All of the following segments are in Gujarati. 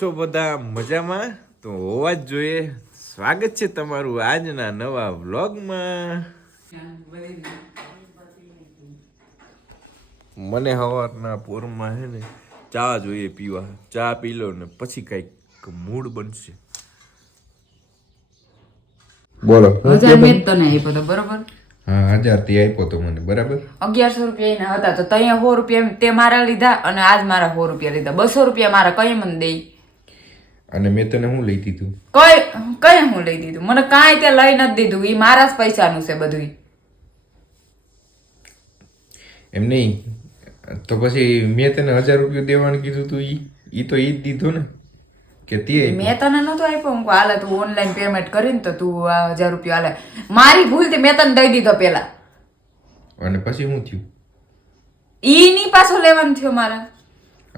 છો બધા મજામાં? તો હોવા જ જોઈએ. સ્વાગત છે તમારું આજના નવા વ્લોગમાં. મને સવારના પોરમાં છે ને ચા જોઈએ પીવા. ચા પી લો ને પછી કઈક મૂડ બનશે. બોલો. 1000 મેં તો નહીં આપ્યો તો બરોબર. હા 1000 થી આપ્યો તો મને બરાબર. 1100 રૂપિયા એના હતા તો તઅહીંયા 100 રૂપિયા તે મારા લીધા અને આજ મારા 100 રૂપિયા લીધા. 200 રૂપિયા મારા કઈ મને દે. અને મેં તને શું લઈ દીધું? કઈ હું લઈ દીધું? મને કાંઈ તે લઈ નથી દીધું. ઈ મારા જ પૈસાનું છે બધું. એમ નહીં તો પછી મેં તને 1000 રૂપિયા દેવાનું કીધું તું ઈ તો ઈ જ દીધો ને કે તે મેં તને નતો આપ્યો. હું હાલે તું ઓનલાઈન પેમેન્ટ કરીને તો તું આ 1000 રૂપિયા હાલે. મારી ભૂલથી મેં તને દઈ દીધો પેલા. અને પછી શું થયું? ઈ ની પાછો લેવાનું થયો મારા.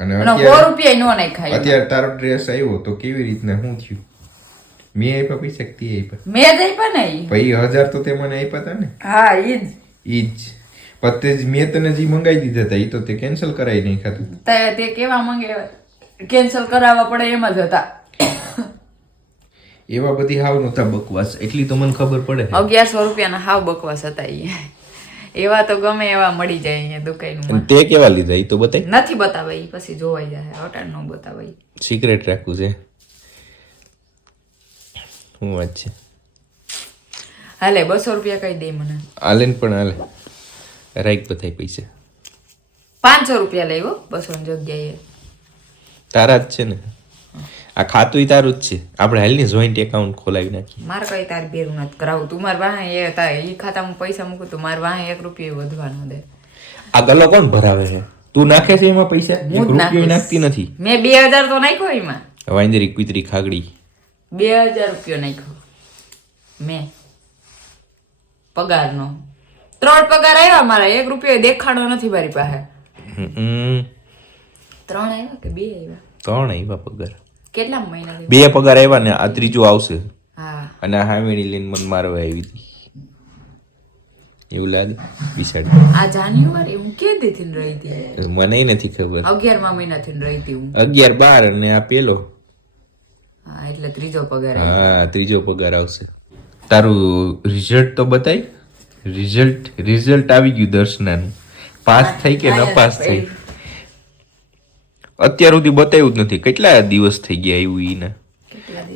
અને 100 રૂપિયા નો નહીં ખાય. અત્યારે તારો ડ્રેસ આવ્યો તો કેવી રીતના શું થયું? મેં આપ્યા પૈસા કે તે આપ્યા? મેં જ આપ્યા ને. ભાઈ 1000 તો તે મને આપ્યા હતા ને. હા ઈ જ પછી મેં તને જે મંગાવી દીધા હતા એ તો તે કેન્સલ કરાવી નહીં ખાતું. તે કેવા માંગે કેન્સલ કરાવવા પડે એમ જ હતા. એવા બધી હાવ નતા બકવાસ. એટલી તો મને ખબર પડે. 1100 રૂપિયાના હાવ બકવાસ હતા ઈ. એવા તો ગમે એવા મળી જાય અહીંયા દુકાનમાં. તે કેવા લીધા એ તો બતાય. નથી બતાવાય ઈ પછી જોવાઈ જાય. અટાણ નો બતાવાય. સિક્રેટ રાખવું છે. શું વાત છે? હાલે 200 રૂપિયા કઈ દે મને. હાલે ને પણ હાલે. રાઈક બતાય પૈસા. 500 રૂપિયા લેવો 200 ની જગ્યાએ. તારા જ છે ને. આ ખાતું તારું જ છે. આપણે હાલની જોઈન્ટ એકાઉન્ટ ખોલાવી નાખી. મારે કઈ તારી ભેરું નથી કરાવું. તું માર વાહે ઈ ખાતામાં પૈસા મૂકું તો માર વાહે 1 રૂપિયો વધવાનો દે. આ ગલ્લો કોણ ભરાવે છે? તું નાખે છે એમાં પૈસા? 1 રૂપિયો નાખતી નથી. મેં 2000 તો નાખ્યો એમાં. વાંદરી કુતરી ખાગડી 2000 રૂપિયો નાખ્યો મેં પગારનો. 3 પગાર આવ્યા મારા. 1 રૂપિયો દેખાડો નથી મારી પાસે. 3 આવ્યા કે 2 આવ્યા? 3 આવ્યા પગાર. કેટલા મહિના? 2 પગાર આવ્યા ને આ ત્રીજો આવશે. હા. અને આ હામેણી લઈને મને મારવા આવી હતી એવું લાગે. બિસાડ આ જાન્યુઆરી હું કે દીથી રહી હતી મને નથી ખબર. 11મા મહિનાથી રહી હતી હું. 11 12 અને આ પેલો. હા એટલે ત્રીજો પગાર. હા ત્રીજો પગાર આવશે. તારું રિઝલ્ટ તો બતાય. રિઝલ્ટ આવી ગયું દર્શનાનું. પાસ થઈ કે ન પાસ થઈ અત્યાર સુધી બતાવ્યું જ નથી. કેટલા દિવસ થઈ ગયા એવું ઈને.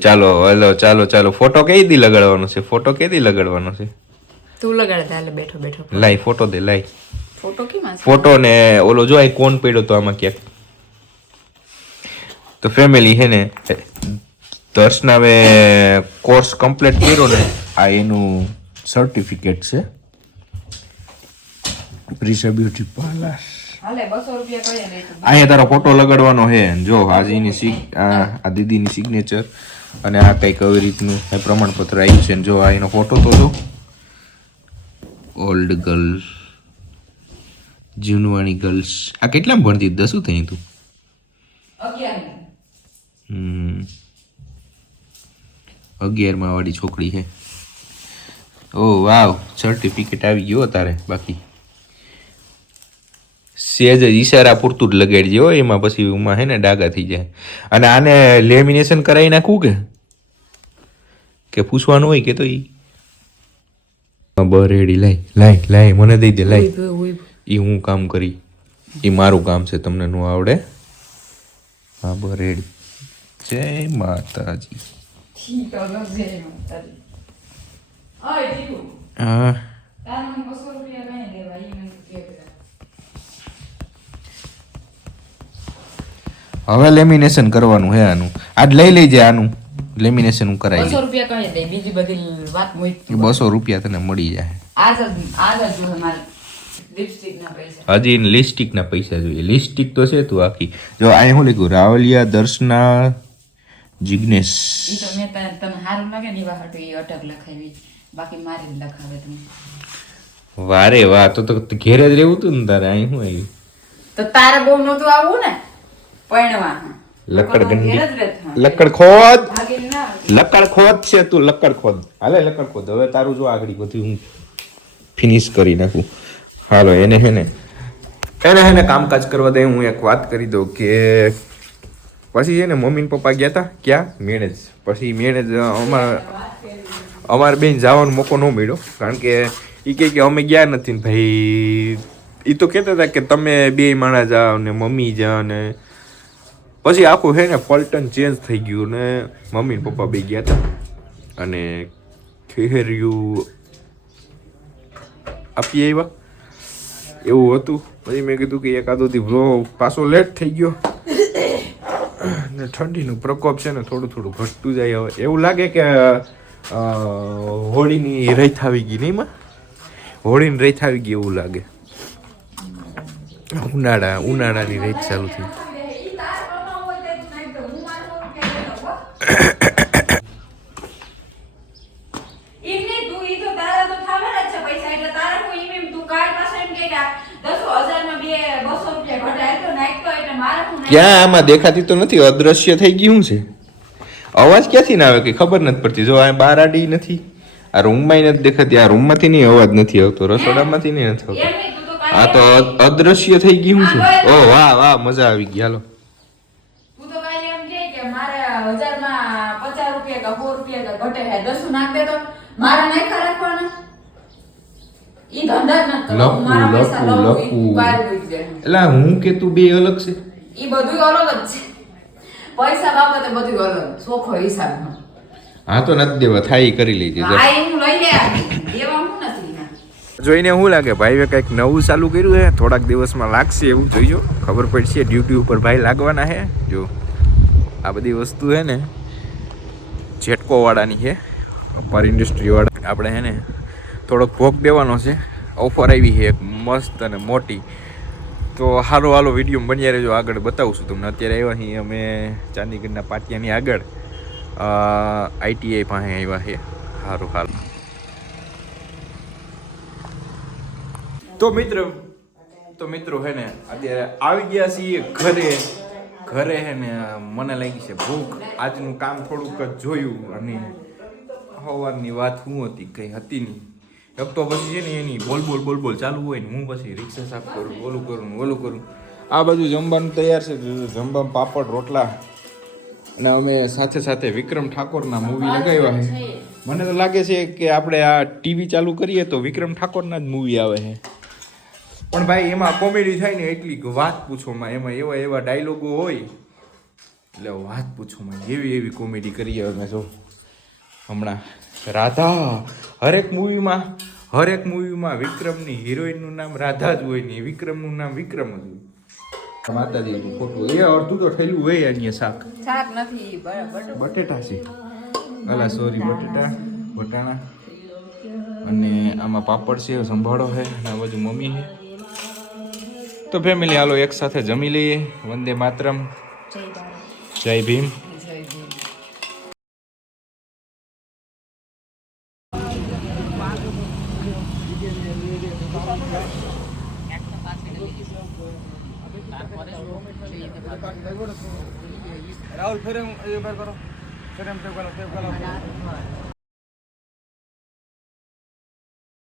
ચાલો ફોટો કઈ દી લગાડવાનો છે? તું લગાડ દે. બેઠો લાઈ ફોટો દે. લાઈ ફોટો કેમ? ફોટો ને ઓલો જો આ કોણ પડ્યો તો આમાં ક્યાંક. તો ફેમિલી હે ને દર્શનાવે કોર્સ કમ્પ્લીટ કર્યો ને આ એનું સર્ટિફિકેટ છે. Prisha beauty parlour. હાલે 200 રૂપિયા કઈ દે. અહીંયા તારો ફોટો લગાડવાનો હે. જો હાજીની આ દીદીની સિગ્નેચર અને આ કઈક આવી રીતનું પ્રમાણપત્ર આવ્યું છે. જો આ એનો ફોટો તો જો. ઓલ્ડ ગર્લ જૂનવાણી ગર્લ્સ. આ કેટલામાં ભણતી? 10 થઈ તું? 11 વાળી છોકરી છે. ઓ વાવ સર્ટિફિકેટ આવી ગયો તારે. બાકી સેજ ઈશારા પૂરતું જ લગાડજે હો. એમાં પછી એમાં હે ને ડાઘા થઈ જાય. અને આને લેમિનેશન કરાવી નાખવું કે પૂછવાનું હોય કે તો ઈ બરેડી લાય મને દઈ દે. લાય ઈ હું કામ કરી. ઈ મારું કામ છે. તમને નો આવડે? હા બરેડી. જય માતાજી. હા હવે લેમિનેશન કરવાનું હે આનું. આજ લઈ લેજે આનું લેમિનેશન હું કરાવી. 200 રૂપિયા કઈ દે. બીજી બધી વાત મોઈ. 200 રૂપિયા તને મળી જાય. આજ જો મારે લિપસ્ટિક ના પૈસા. હજી લિપસ્ટિક ના પૈસા જોઈએ. લિપસ્ટિક તો છે તું આખી. જો આ શું લખ્યું? રાવલિયા દર્શના જિગ્નેશ. ઈ તો મેં તને સારું લાગે ને એવા હાટુ ઈ અટક લખાવી. બાકી મારી જ લખાવે તમે. વારે વાહ. તો ઘેરે જ રહેવું તું ને તારે. અહીં શું આવ્યું? તો તારે બહુ નતું આવવું ને પૈણવા. લકડ ગંડી લકડ ખોદ છે તું. લકડ ખોદ. હાલે લકડ ખોદ. હવે તારું જો આગળ બધું હું ફિનિશ કરી નાખું. હાલો એને હે ને કામકાજ કરવા દે. હું એક વાત કરી દઉં કે પછી છે ને મમ્મી ને પપ્પા ગયા હતા ક્યાં મેળે જ. પછી મેળે જ અમારે બેન જવાનો મોકો ન મળ્યો કારણ કે એ કહે કે અમે ગયા નથી ને ભાઈ. એ તો કહેતા હતા કે તમે બે માણસ જાઓ ને મમ્મી જાઓ ને પછી આખું છે ને પલટન ચેન્જ થઈ ગયું ને મમ્મી ને પપ્પા બે ગયા હતા અને ખેહર્યું આપી આવ્યા એવું હતું. પછી મેં કીધું કે એકાદોથી વ્લોગ પાછો લેટ થઈ ગયો ને ઠંડીનું પ્રકોપ છે ને થોડું થોડું ઘટતું જાય. હવે એવું લાગે કે હોળીની રેત આવી ગઈ નહીં માં, હોળીની રેત આવી ગઈ એવું લાગે. ઉનાળાની રેત ચાલુ થઈ. ક્યાં આમાં દેખાતી તો નથી, અદ્રશ્ય થઈ ગયું છે. અવાજ ક્યાંથી ના આવે કે ખબર નથી પડતી. જો આ બહાર આડી નથી, આ રૂમમાં નથી દેખાતી, આ રૂમમાંથી નહીં અવાજ નથી આવતો, રસોડામાંથી નહીં નથી આવતો. આ તો અદ્રશ્ય થઈ ગયું છે. ઓ વાહ વાહ, મજા આવી ગઈ. હાલો તું તો કાઈ એમ કે કે મારે 1000 માં 50 રૂપિયા કે 100 રૂપિયા કે ઘટે હે 10 નાખ દે તો મારા નાખા રાખવાના. ઈ ધંધા જ ન કરો. મારા પૈસા લઉં ઈ બહાર મૂકી દે. એટલે હું કે તું બે અલગ છે. ઈ બધું અલગ જ છે. પૈસા બાબતે બધું અલગ, સોખો હિસાબ. હા તો નથી દેવા, થાય કરી લેજે. આ હું લઈ લે, દેવા હું નથી. જોઈને શું લાગે ભાઈએ કંઈક નવું ચાલુ કર્યું છે. થોડાક દિવસમાં લાગશે એવું જોઈજો, ખબર પડશે. ડ્યુટી ઉપર ભાઈ લાગવાના છે. જો આ બધી વસ્તુ છે ને જેટકો વાળાની છે, અપાર ઇન્ડસ્ટ્રી વાળા. આપણે છે ને થોડોક ભોગ દેવાનો છે. ઓફર આવી છે એક મસ્ત અને મોટી. તો હાલો વિડીયો બન્યા રહેજો, આગળ બતાવું છું તમને. અત્યારે આવ્યા છીએ અમે ચાંદીગઢના પાટિયાની આગળ, ITI પાસે આવ્યા છે. હાલ તો મિત્રો હે ને અત્યારે આવી ગયા છીએ ઘરે હે ને મને લાગી છે ભૂખ. આજનું કામ થોડુંક જ જોયું અને સવારની વાત શું હતી કંઈ હતી નહીં. એક તો પછી છે ને એની બોલ ચાલુ હોય ને હું પછી રિક્ષા સાફ કરું, ઓલું કરું. આ બધું જમવાનું તૈયાર છે. જમવામાં પાપડ રોટલા અને અમે સાથે વિક્રમ ઠાકોરના મૂવી લગાવ્યા છે. મને તો લાગે છે કે આપણે આ ટીવી ચાલુ કરીએ તો વિક્રમ ઠાકોરના જ મૂવી આવે છે. પણ ભાઈ એમાં કોમેડી થાય ને એટલી વાત પૂછોમાં. એમાં એવા ડાયલોગો હોય એટલે વાત પૂછોમાં. એવી કોમેડી કરીએ અમે. જો હમણાં રાધા, હરેક મૂવીમાં વિક્રમની હિરોઈનનું નામ રાધા જ હોય ને વિક્રમનું નામ વિક્રમ જ હોય. માતાજીનું ખોટું એ અડધું તો થયેલું હોય. અહીંયા શાક નથી, બટેટા છે. અલા સોરી, બટાણા અને આમાં પાપડ છે, સંભાળો છે અને આ બાજુ મમ્મી છે. તો ફેમિલી હાલો એક સાથે જમી લઈએ. વંદે માતરમ, જય ભીમ. રાहुल फिर एक बार करो, फिर हम